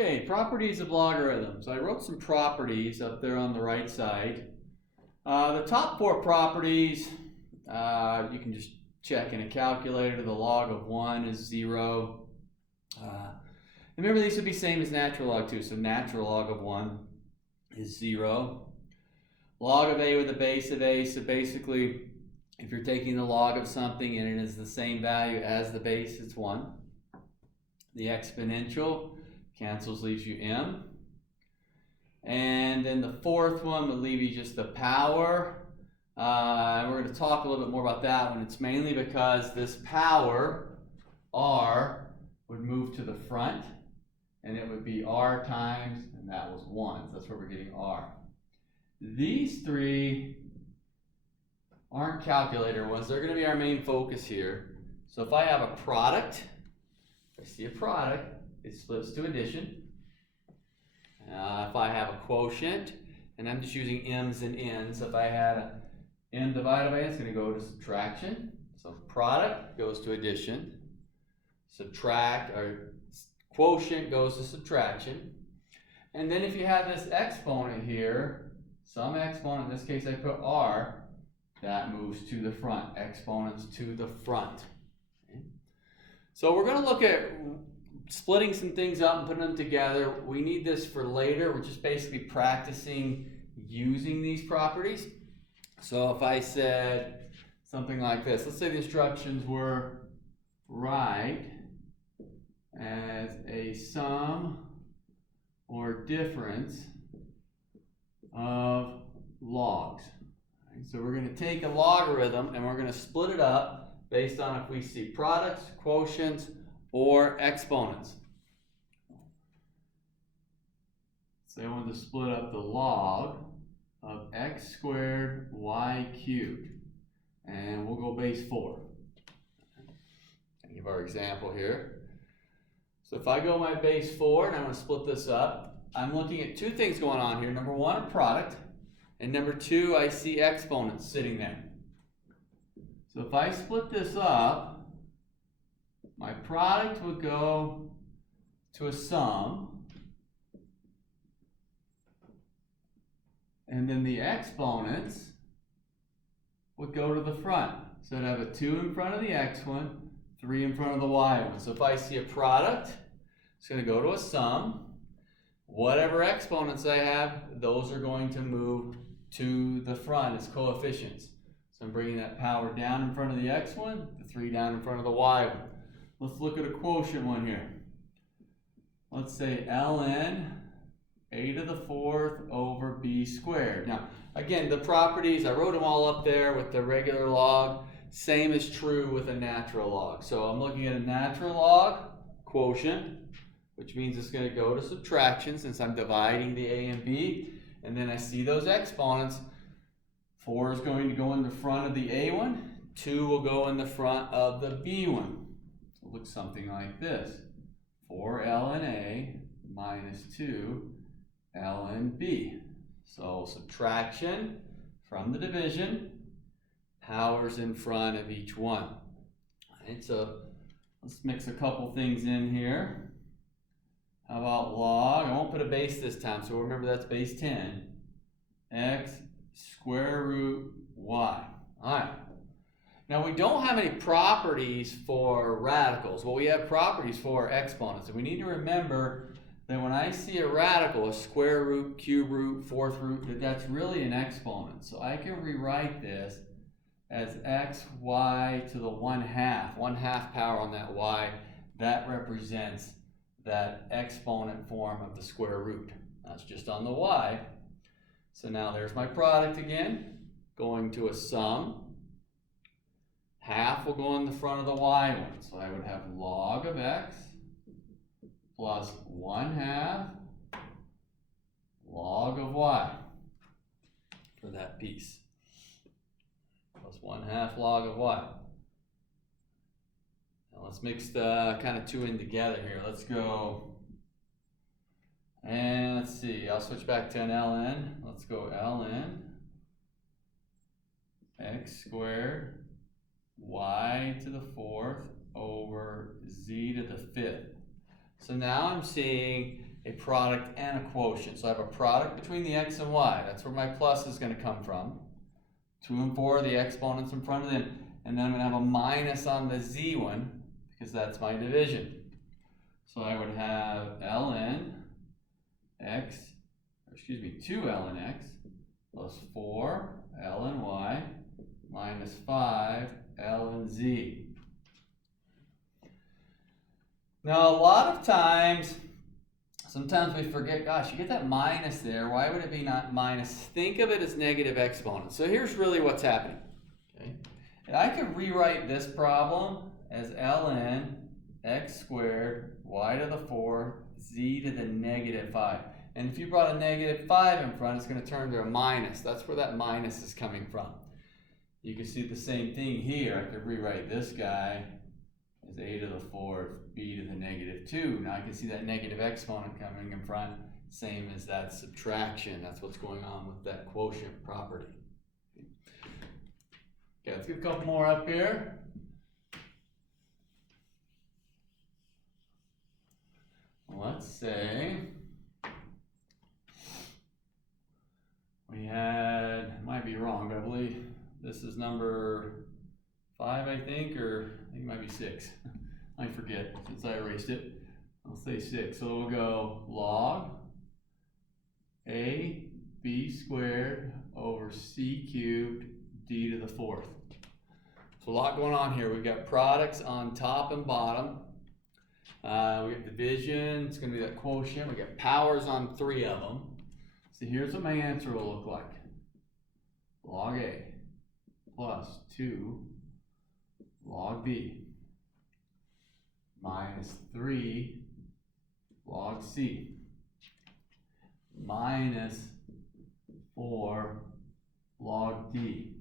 Okay, properties of logarithms. I wrote some properties up there on the right side. The top four properties, you can just check in a calculator. The log of 1 is 0. Remember, these would be same as natural log 2. So natural log of 1 is 0. Log of a with the base of a. So basically, if you're taking the log of something and it is the same value as the base, it's 1. The exponential cancels, leaves you m. And then the fourth one would leave you just the power. And we're going to talk a little bit more about that one. It's mainly because this power, r, would move to the front. And it would be r times, and that was 1. So that's where we're getting r. These three aren't calculator ones. They're going to be our main focus here. So if I have a product, if I see a product, it splits to addition. If I have a quotient, and I'm just using m's and n's, if I had m divided by n, it's going to go to subtraction. So product goes to addition. Subtract, or quotient goes to subtraction. And then if you have this exponent here, some exponent, in this case I put r, that moves to the front. Exponents to the front. Okay. So we're going to look at splitting some things up and putting them together. We need this for later. We're just basically practicing using these properties. So if I said something like this, let's say the instructions were write as a sum or difference of logs. So we're going to take a logarithm and we're going to split it up based on if we see products, quotients, or exponents. So I wanted to split up the log of x squared y cubed. And we'll go base 4. I'll give our example here. So if I go my base 4 and I want to split this up, I'm looking at two things going on here. Number one, a product. And number two, I see exponents sitting there. So if I split this up, my product would go to a sum. And then the exponents would go to the front. So I'd have a 2 in front of the x one, 3 in front of the y one. So if I see a product, it's going to go to a sum. Whatever exponents I have, those are going to move to the front as coefficients. So I'm bringing that power down in front of the x one, the 3 down in front of the y one. Let's look at a quotient one here. Let's say ln a to the 4th over b squared. Now, again, the properties, I wrote them all up there with the regular log. Same is true with a natural log. So I'm looking at a natural log quotient, which means it's going to go to subtraction since I'm dividing the a and b. And then I see those exponents. 4 is going to go in the front of the a one. 2 will go in the front of the b one. So it looks something like this. 4 ln a minus 2 ln b. So subtraction from the division, powers in front of each one. All right, so let's mix a couple things in here. How about log? I won't put a base this time, so remember that's base 10. X square root y. All right. Now we don't have any properties for radicals. Well, we have properties for exponents. And we need to remember that when I see a radical, a square root, cube root, fourth root, that's really an exponent. So I can rewrite this as x, y to the 1/2. 1/2 power on that y. That represents that exponent form of the square root. That's just on the y. So now there's my product again, going to a sum. Half will go in the front of the y one. So I would have log of x plus 1/2 log of y for that piece. Plus 1/2 log of y. Now let's mix the kind of two in together here. Let's go, and let's see, I'll switch back to an ln. Let's go ln x squared y to the 4th over z to the 5th. So now I'm seeing a product and a quotient. So I have a product between the x and y. That's where my plus is going to come from. 2 and 4 are the exponents in front of them. And then I'm going to have a minus on the z one because that's my division. So I would have ln x, 2 ln x plus 4 ln y minus 5 ln z. Now a lot of times, sometimes we forget, gosh, you get that minus there. Why would it be not minus? Think of it as negative exponents. So here's really what's happening. Okay? And I could rewrite this problem as ln x squared y to the 4 z to the negative 5. And if you brought a negative 5 in front, it's going to turn to a minus. That's where that minus is coming from. You can see the same thing here. I could rewrite this guy as a to the 4th b to the negative 2. Now I can see that negative exponent coming in front, same as that subtraction. That's what's going on with that quotient property. Okay, let's get a couple more up here. Let's say we had, might be wrong, but I believe this is number 5, I think, or I think it might be 6. I forget since I erased it. I'll say 6. So we'll go log a b squared over c cubed d to the 4th. So a lot going on here. We've got products on top and bottom. We got division. It's going to be that quotient. We got powers on 3 of them. So here's what my answer will look like. Log a plus 2 log b minus 3 log c minus 4 log d.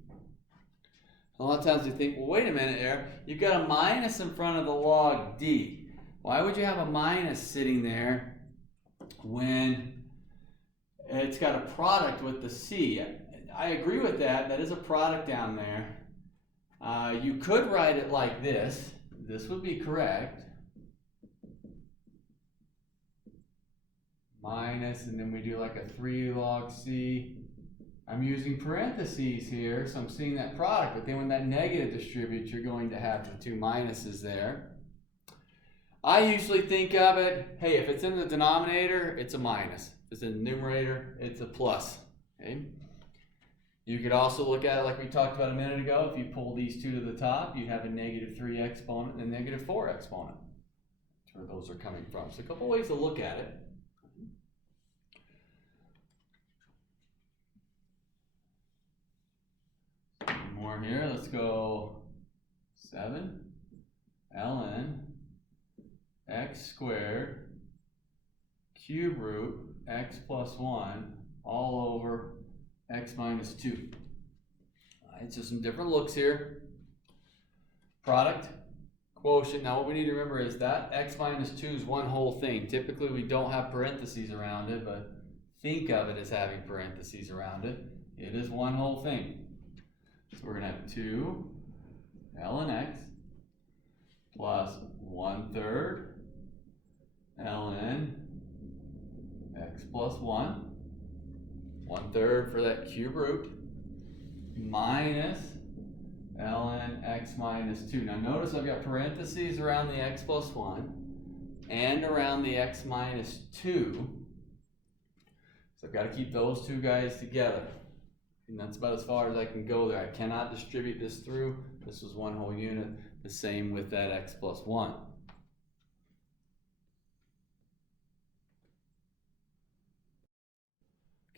A lot of times you think, well, wait a minute there. You've got a minus in front of the log d. Why would you have a minus sitting there when it's got a product with the c? I agree with that. That is a product down there. You could write it like this. This would be correct. Minus, and then we do like a 3 log c. I'm using parentheses here, so I'm seeing that product. But then when that negative distributes, you're going to have the 2 minuses there. I usually think of it, hey, if it's in the denominator, it's a minus. If it's in the numerator, it's a plus. Okay? You could also look at it like we talked about a minute ago. If you pull these 2 to the top, you'd have a negative 3 exponent and a negative 4 exponent. That's where those are coming from. So a couple ways to look at it. One more here. Let's go 7 ln x squared cube root x plus 1 all over x minus 2. All right, so some different looks here. Product, quotient. Now what we need to remember is that x minus 2 is one whole thing. Typically we don't have parentheses around it, but think of it as having parentheses around it. It is one whole thing. So we're going to have 2 ln x plus 1/3 ln x plus 1. 1/3 for that cube root minus ln x minus 2. Now notice I've got parentheses around the x plus 1 and around the x minus 2. So I've got to keep those two guys together. And that's about as far as I can go there. I cannot distribute this through. This was one whole unit. The same with that x plus 1.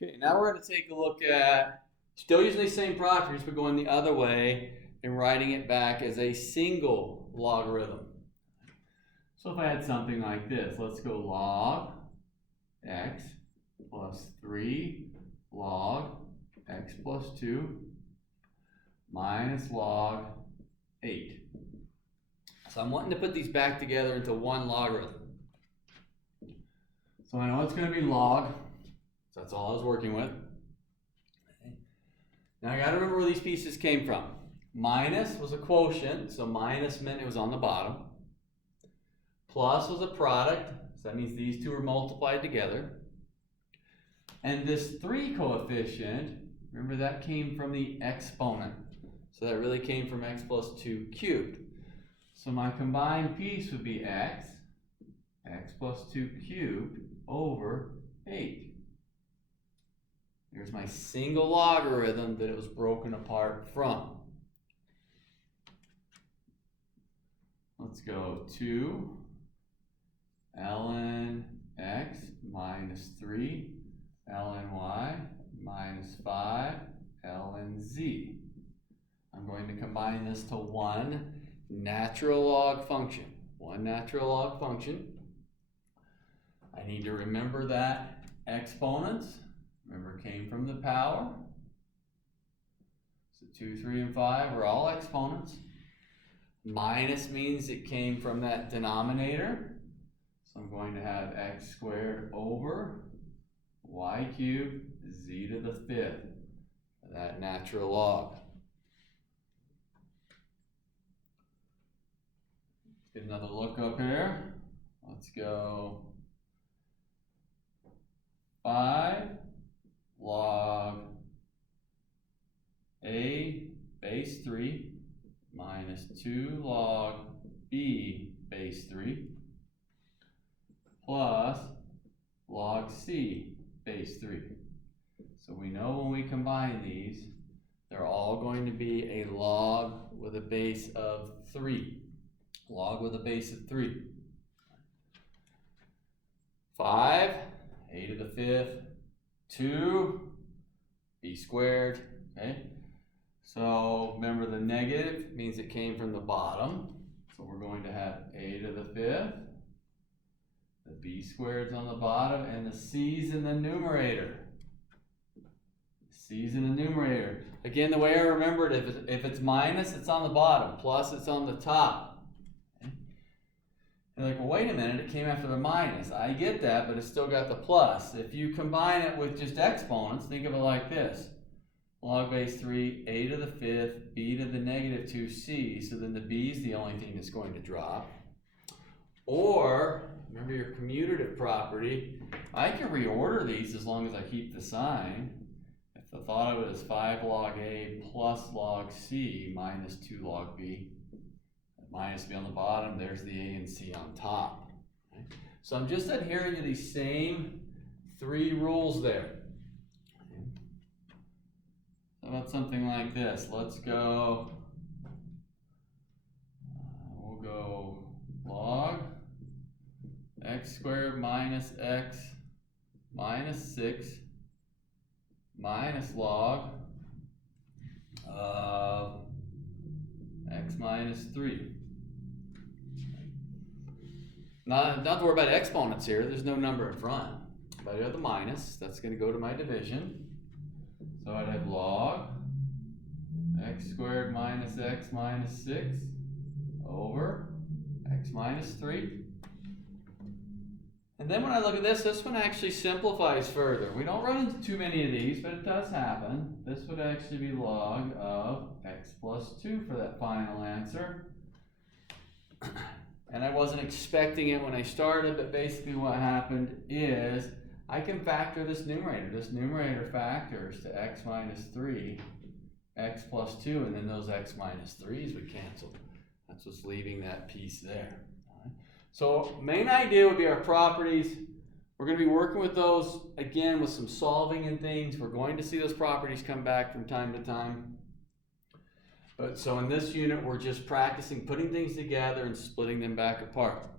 Okay, now we're going to take a look at, still using these same properties, but going the other way and writing it back as a single logarithm. So if I had something like this, let's go log x plus 3 log x plus 2 minus log 8. So I'm wanting to put these back together into one logarithm. So I know it's going to be log. So that's all I was working with. Okay. Now I got to remember where these pieces came from. Minus was a quotient, so minus meant it was on the bottom. Plus was a product, So that means these two are multiplied together. And this 3 coefficient, remember that came from the exponent. So that really came from x plus 2 cubed. So my combined piece would be x plus 2 cubed over 8. Here's my single logarithm that it was broken apart from. Let's go 2 ln x minus 3 ln y minus 5 ln z. I'm going to combine this to one natural log function. One natural log function. I need to remember that exponents, remember, came from the power. So 2, 3, and 5 are all exponents. Minus means it came from that denominator. So I'm going to have x squared over y cubed z to the 5th, that natural log. Get another look up here. Let's go 5 log a base 3 minus 2 log b base 3 plus log c base 3. So we know when we combine these, they're all going to be a log with a base of 3. Log with a base of 3. 5, a to the 5th, 2, b squared, okay? So remember, the negative means it came from the bottom. So we're going to have a to the 5th, the b squared's on the bottom, and the c's in the numerator. C's in the numerator. Again, the way I remember it, if it's minus, it's on the bottom, plus it's on the top. You're like, well, wait a minute, it came after the minus. I get that, but it's still got the plus. If you combine it with just exponents, think of it like this. Log base 3, a to the 5th, b to the negative 2c, so then the b is the only thing that's going to drop. Or, remember your commutative property, I can reorder these as long as I keep the sign. If I thought of it as 5 log a plus log c minus 2 log b, minus b on the bottom, there's the a and c on top. Okay? So I'm just adhering to these same 3 rules there. Okay. How about something like this? Let's go, we'll go log x squared minus x minus 6 minus log of x minus 3. Not to worry about exponents here. There's no number in front. But I have the minus. That's going to go to my division. So I'd have log x squared minus x minus 6 over x minus 3. And then when I look at this one actually simplifies further. We don't run into too many of these, but it does happen. This would actually be log of x plus 2 for that final answer. And I wasn't expecting it when I started, but basically what happened is I can factor this numerator. This numerator factors to x minus 3, x plus 2, and then those x minus 3's would cancel. That's what's leaving that piece there. All right. So main idea would be our properties. We're going to be working with those, again, with some solving and things. We're going to see those properties come back from time to time. But so in this unit, we're just practicing putting things together and splitting them back apart.